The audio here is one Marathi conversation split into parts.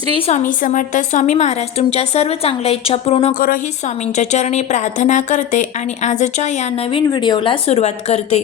श्री स्वामी समर्थ स्वामी महाराज तुमच्या सर्व चांगल्या इच्छा पूर्ण करो ही स्वामींच्या चरणी प्रार्थना करते आणि आजच्या या नवीन व्हिडिओला सुरुवात करते.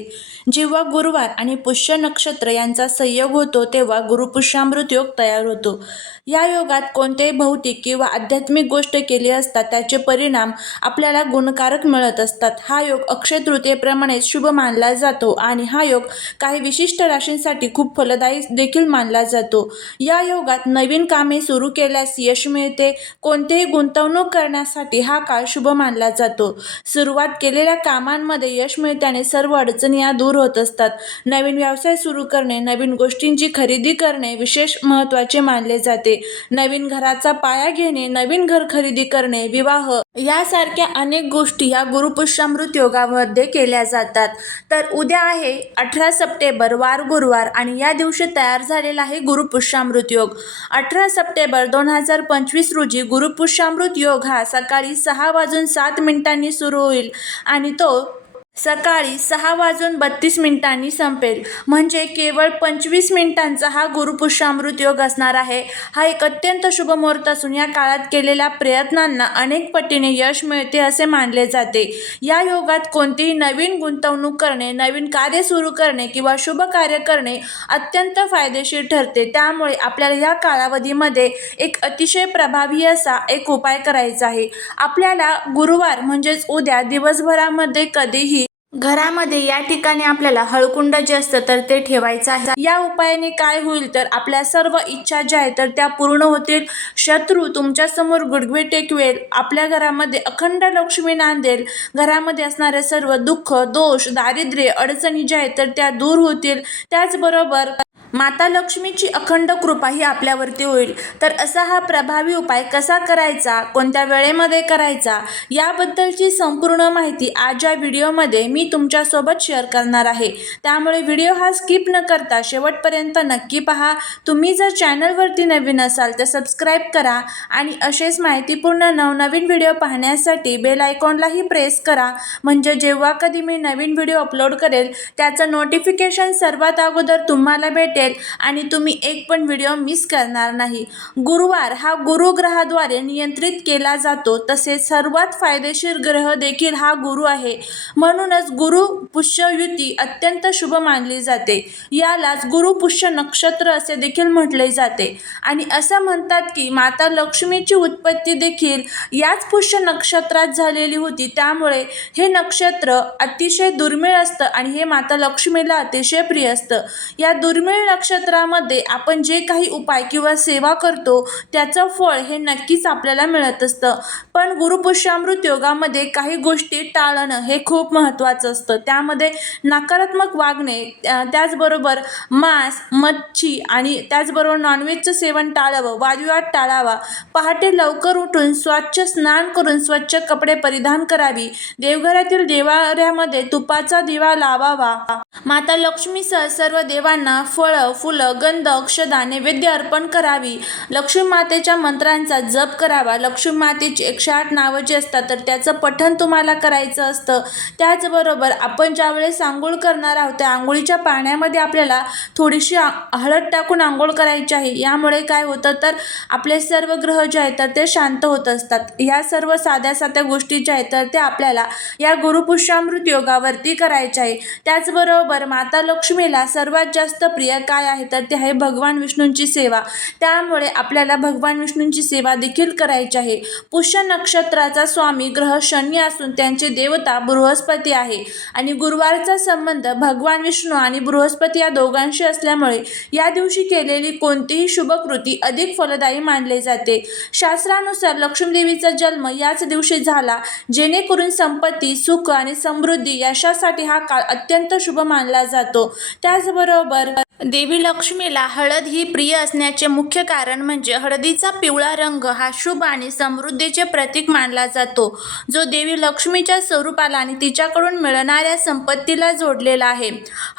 जेव्हा गुरुवार आणि पुष्य नक्षत्र यांचा संयोग होतो तेव्हा गुरुपुष्यामृत योग तयार होतो. या योगात कोणतेही भौतिक किंवा आध्यात्मिक गोष्ट केली असता त्याचे परिणाम आपल्याला गुणकारक मिळत असतात. हा योग अक्षय तृतीयेप्रमाणे शुभ मानला जातो आणि हा योग काही विशिष्ट राशींसाठी खूप फलदायी देखील मानला जातो. या योगात नवीन कामे सुरू केल्यास यश मिळते. कोणतेही गुंतवणूक करण्यासाठी हा काळ शुभ मानला जातो. सुरुवात केलेल्या कामांमध्ये यश मिळते आणि सर्व अडचणी या दूर होत असतात. नवीन व्यवसाय सुरू करणे नवीन गोष्टींची खरेदी करणे विशेष महत्त्वाचे मानले जाते. नवीन घराचा पाया घेणे नवीन घर खरेदी करणे विवाह यासारख्या अनेक गोष्टी या गुरुपुष्यामृत योगामध्ये केल्या जातात. तर उद्या आहे अठरा सप्टेंबर वार गुरुवार आणि या दिवशी तयार झालेला आहे गुरुपुष्यामृत योग. अठरा सप्टेंबर दोन हजार पंचवीस रोजी गुरुपुष्यामृत योग हा सकाळी सहा वाजून सात मिनिटांनी सुरू होईल आणि तो सकाळी सहा वाजून बत्तीस मिनिटांनी संपेल. म्हणजे केवळ पंचवीस मिनिटांचा हा गुरुपुष्यामृत योग असणार आहे. हा एक अत्यंत शुभ मुहूर्त असून या काळात केलेल्या प्रयत्नांना अनेक पटीने यश मिळते असे मानले जाते. या योगात कोणतीही नवीन गुंतवणूक करणे नवीन कार्य सुरू करणे किंवा शुभ कार्य करणे अत्यंत फायदेशीर ठरते. त्यामुळे आपल्याला या कालावधीमध्ये एक अतिशय प्रभावी असा एक उपाय करायचा आहे. आपल्याला गुरुवार म्हणजेच उद्या दिवसभरामध्ये कधीही घरामध्ये या ठिकाणी आपल्याला हळकुंड जे असतं तर ते ठेवायचं आहे. या उपायाने काय होईल तर आपल्या सर्व इच्छा ज्या आहेत तर त्या पूर्ण होतील. शत्रू तुमच्यासमोर गुडघे टेकवेल. आपल्या घरामध्ये अखंड लक्ष्मी नांदेल. घरामध्ये असणारे सर्व दुःख दोष दारिद्र्य अडचणी ज्या आहेत तर त्या दूर होतील. त्याचबरोबर माता लक्ष्मीची अखंड कृपा ही आपल्यावरती होईल. तर असा हा प्रभावी उपाय कसा करायचा? कोणत्या वेळेमध्ये करायचा? याबद्दलची संपूर्ण माहिती आज या व्हिडिओमध्ये मी तुमच्यासोबत शेअर करणार आहे. त्यामुळे व्हिडिओ हा स्किप न करता शेवटपर्यंत नक्की पहा. तुम्ही जर चॅनलवरती नवीन असाल तर सबस्क्राईब करा आणि असेच माहितीपूर्ण नवनवीन व्हिडिओ पाहण्यासाठी बेल आयकॉनलाही प्रेस करा. म्हणजे जेव्हा कधी मी नवीन व्हिडिओ अपलोड करेल त्याचं नोटिफिकेशन सर्वात अगोदर तुम्हाला भेटेल. आणि तुम्ही एक पण व्हिडिओ मिस करणार नाही. गुरुवार हा गुरुग्रहाद्वारे नियंत्रित केला जातो. तसेच सर्वात फायदेशीर ग्रह देखील हा गुरु आहे. म्हणूनच गुरु पुष्य युती अत्यंत शुभ मानली जाते. यालाच गुरु पुष्य नक्षत्र असे देखील म्हटले जाते. आणि असं म्हणतात की माता लक्ष्मीची उत्पत्ती देखील याच पुष्य नक्षत्रात झालेली होती. त्यामुळे हे नक्षत्र अतिशय दुर्मिळ असतं आणि हे माता लक्ष्मीला अतिशय प्रिय असतं. या दुर्मिळ नक्षत्रामध्ये आपण जे काही उपाय किंवा सेवा करतो त्याचं फळ हे नक्कीच आपल्याला मिळत असतं. पण गुरुपुष्यामृत योगामध्ये काही गोष्टी टाळणं हे खूप महत्त्वाचं असतं. त्यामध्ये नकारात्मक वागणे त्या- त्याचबरोबर मांस मच्छी आणि त्याचबरोबर नॉनव्हेजचं सेवन टाळावं वादविवाद टाळावा. पहाटे लवकर उठून स्वच्छ स्नान करून स्वच्छ कपडे परिधान करावी. देवघरातील देवाऱ्यामध्ये तुपाचा दिवा लावावा. माता लक्ष्मीसह सर्व देवांना फळ फळं फुलं गंध अक्षदा नैवेद्य अर्पण करावी. लक्ष्मी मातेच्या मंत्रांचा जप करावा. लक्ष्मी मातेची एकशे आठ नावं जी असतात तर त्याचं पठण तुम्हाला करायचं असतं. त्याचबरोबर आपण ज्यावेळेस आंघोळ करणार आहोत त्या आंघोळीच्या पाण्यामध्ये आपल्याला थोडीशी हळद टाकून आंघोळ करायची आहे. यामुळे काय होतं तर आपले सर्व ग्रह जे आहेत तर ते शांत होत असतात. ह्या सर्व साध्या साध्या गोष्टी ज्या आहेत तर ते आपल्याला या गुरुपुष्यामृत योगावरती करायच्या आहे. त्याचबरोबर माता लक्ष्मीला सर्वात जास्त प्रिय काय आहे तर ते आहे भगवान विष्णूंची सेवा. त्यामुळे आपल्याला भगवान विष्णूंची सेवा देखील करायची आहे. पुष्य नक्षत्राचा स्वामी ग्रह शनी असून त्यांचे देवता बृहस्पती आहे. आणि गुरुवारचा संबंध भगवान विष्णू आणि बृहस्पती या दोघांशी असल्यामुळे या दिवशी केलेली कोणतीही शुभकृती अधिक फलदायी मानले जाते. शास्त्रानुसार लक्ष्मीदेवीचा जन्म याच दिवशी झाला जेणेकरून संपत्ती सुख आणि समृद्धी यशासाठी हा काळ अत्यंत शुभ मानला जातो. त्याचबरोबर देवी लक्ष्मीला हळद ही प्रिय असण्याचे मुख्य कारण म्हणजे हळदीचा पिवळा रंग हा शुभ आणि समृद्धीचे प्रतीक मानला जातो. जो देवी लक्ष्मीच्या स्वरूपाला आणि तिच्याकडून मिळणाऱ्या संपत्तीला जोडलेला आहे.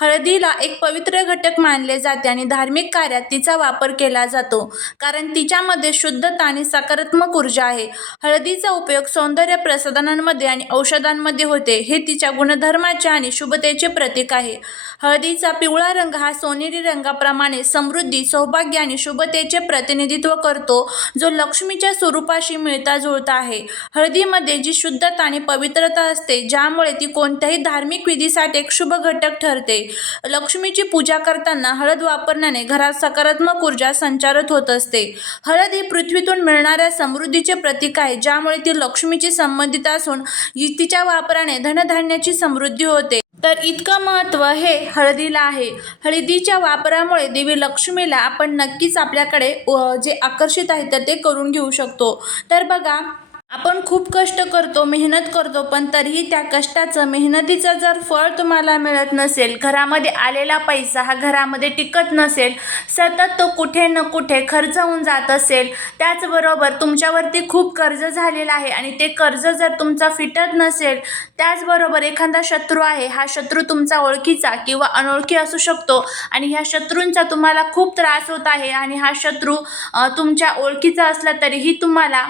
हळदीला एक पवित्र घटक मानले जाते आणि धार्मिक कार्यात तिचा वापर केला जातो. कारण तिच्यामध्ये शुद्धता आणि सकारात्मक ऊर्जा आहे. हळदीचा उपयोग सौंदर्य प्रसाधनांमध्ये आणि औषधांमध्ये होते. हे तिच्या गुणधर्माचे आणि शुभतेचे प्रतीक आहे. हळदीचा पिवळा रंग हा सोनेरी रंगाप्रमाणे समृद्धी सौभाग्य आणि शुभतेचे प्रतिनिधित्व करतो जो लक्ष्मीच्या स्वरूपाशी मिळता जुळता आहे. हळदीमध्ये जी शुद्धता आणि पवित्रता असते ज्यामुळे ती कोणत्याही धार्मिक विधीसाठी एक शुभ घटक ठरते. लक्ष्मीची पूजा करताना हळद वापरण्याने घरात सकारात्मक ऊर्जा संचारित होत असते. हळद ही पृथ्वीतून मिळणाऱ्या समृद्धीचे प्रतीक आहे ज्यामुळे ती लक्ष्मीची संबंधित असून तिच्या वापराने धनधान्याची समृद्धी होते. तर इतकं महत्त्व हे हळदीला आहे. हळदीच्या वापरामुळे देवी लक्ष्मीला आपण नक्कीच आपल्याकडे जे आकर्षित आहे तर ते करून घेऊ शकतो. तर बघा आपण खूप कष्ट करतो मेहनत करतो पण तरीही त्या कष्टाचं मेहनतीचं जर फळ तुम्हाला मिळत नसेल घरामध्ये आलेला पैसा हा घरामध्ये टिकत नसेल सतत तो कुठे न कुठे खर्च होऊन जात असेल त्याचबरोबर तुमच्यावरती खूप कर्ज झालेलं आहे आणि ते कर्ज जर तुमचा फिटत नसेल त्याचबरोबर एखादा शत्रू आहे हा शत्रू तुमचा ओळखीचा किंवा अनोळखी असू शकतो आणि ह्या शत्रूंचा तुम्हाला खूप त्रास होत आहे आणि हा शत्रू तुमच्या ओळखीचा असला तरीही तुम्हाला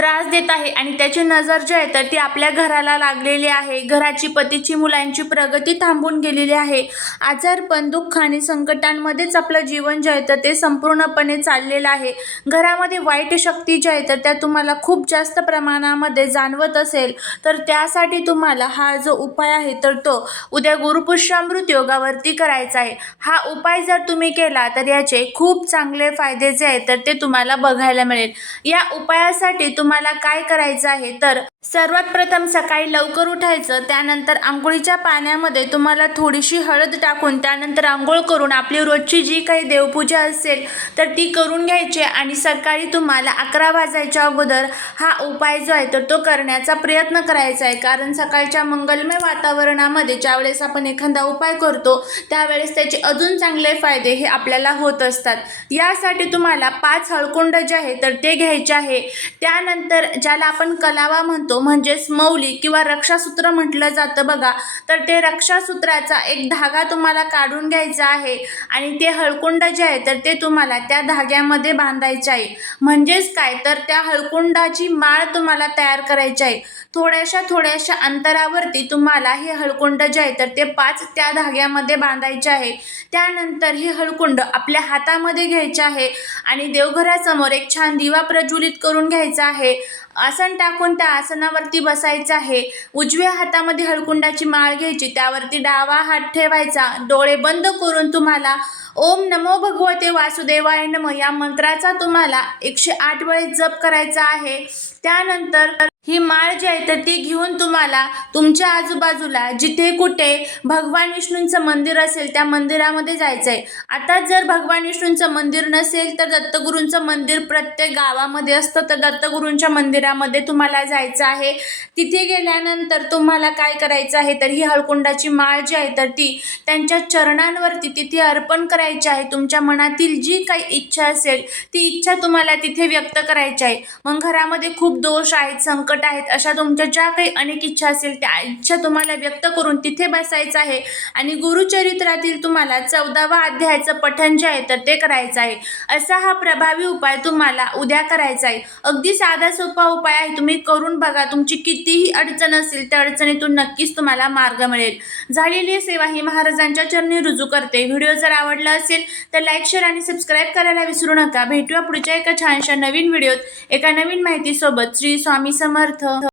त्रास देत आहे आणि त्याची नजर जी आहे तर ती आपल्या घराला लागलेली आहे. घराची पतीची मुलांची प्रगती थांबून गेलेली आहे. आजारपण दुःख आणि संकटांमध्येच आपलं जीवन जे आहे तर ते संपूर्णपणे चाललेलं आहे. घरामध्ये वाईट शक्ती जी आहे तर त्या तुम्हाला खूप जास्त प्रमाणामध्ये जाणवत असेल. तर त्यासाठी तुम्हाला हा जो उपाय आहे तर तो उद्या गुरुपुष्यामृत योगावरती करायचा आहे. हा उपाय जर तुम्ही केला तर याचे खूप चांगले फायदे जे आहेत तर ते तुम्हाला बघायला मिळेल. या उपायासाठी तुम्हाला काय करायचं आहे? तर सर्वात प्रथम सकाळी लवकर उठायचं त्यानंतर आंघोळीच्या पाण्यामध्ये तुम्हाला थोडीशी हळद टाकून त्यानंतर आंघोळ करून आपली रोजची जी काही देवपूजा असेल तर ती करून घ्यायची आणि सकाळी तुम्हाला अकरा वाजायच्या अगोदर हा उपाय जो आहे तर तो करण्याचा प्रयत्न करायचा आहे. कारण सकाळच्या मंगलमय वातावरणामध्ये ज्यावेळेस आपण एखादा उपाय करतो त्यावेळेस त्याचे अजून चांगले फायदे हे आपल्याला होत असतात. यासाठी तुम्हाला पाच हळकुंड जे आहे तर ते घ्यायचे आहे. त्यानंतर ज्याला आपण कलावा म्हणतो म्हणजेच मौली किंवा रक्षासूत्र म्हटलं जातं बघा. तर ते रक्षासूत्राचा एक धागा तुम्हाला काढून घ्यायचा आहे आणि ते हळकुंड जे आहे तर ते तुम्हाला त्या धाग्यामध्ये बांधायचे आहे. म्हणजेच काय? तर त्या हळकुंडाची माळ तुम्हाला तयार करायची आहे. थोड्याशा थोड्याशा अंतरावरती तुम्हाला हे हळकुंड जे आहे तर ते पाच त्या धाग्यामध्ये बांधायचे आहे. त्यानंतर हे हळकुंड आपल्या हातामध्ये घ्यायचे आहे आणि देवघरासमोर एक छान दिवा प्रज्वलित करून घ्यायचा आहे. आसन टाकून त्या आसन आसनावरती बसायचं आहे. उजव्या हातामध्ये हळकुंडाची माळ घ्यायची. त्यावरती डावा हात ठेवायचा. डोळे बंद करून तुम्हाला ओम नमो भगवते वासुदेवाय नम या मंत्राचा तुम्हाला एकशे आठ वेळेस जप करायचा आहे. त्यानंतर ही माळ जी आहे तर ती घेऊन तुम्हाला तुमच्या आजूबाजूला जिथे कुठे भगवान विष्णूंचं मंदिर असेल त्या मंदिरामध्ये जायचं आहे आता जर भगवान विष्णूंचं मंदिर नसेल तर दत्तगुरूंचं मंदिर प्रत्येक गावामध्ये असतं. तर दत्तगुरूंच्या मंदिरामध्ये तुम्हाला जायचं आहे. तिथे गेल्यानंतर तुम्हाला काय करायचं आहे? तर ही हळकुंडाची माळ जी आहे तर ती त्यांच्या चरणांवरती तिथे अर्पण करायची आहे. तुमच्या मनातील जी काही इच्छा असेल ती इच्छा तुम्हाला तिथे व्यक्त करायची आहे. मग घरामध्ये खूप दोष आहेत संकट आहेत अशा तुमच्या ज्या काही अनेक इच्छा असेल त्या इच्छा तुम्हाला व्यक्त करून तिथे बसायचं आहे. आणि गुरुचरित्रातील तुम्हाला चौदावा अध्यायाचं पठण जे आहे तर ते करायचं आहे. असा हा प्रभावी उपाय तुम्हाला उद्या करायचा आहे. अगदी साधा सोपा उपाय आहे. तुम्ही करून बघा तुमची कितीही अडचण असेल त्या अडचणीतून नक्कीच तुम्हाला मार्ग मिळेल. झालेली सेवा ही महाराजांच्या चरणी रुजू करते. व्हिडिओ जर आवडला असेल तर लाईक शेअर आणि सबस्क्राईब करायला विसरू नका. भेटूया पुढच्या एका छानशा नवीन व्हिडिओत. एका नवीन माहितीसोबत श्री स्वामी समर्थ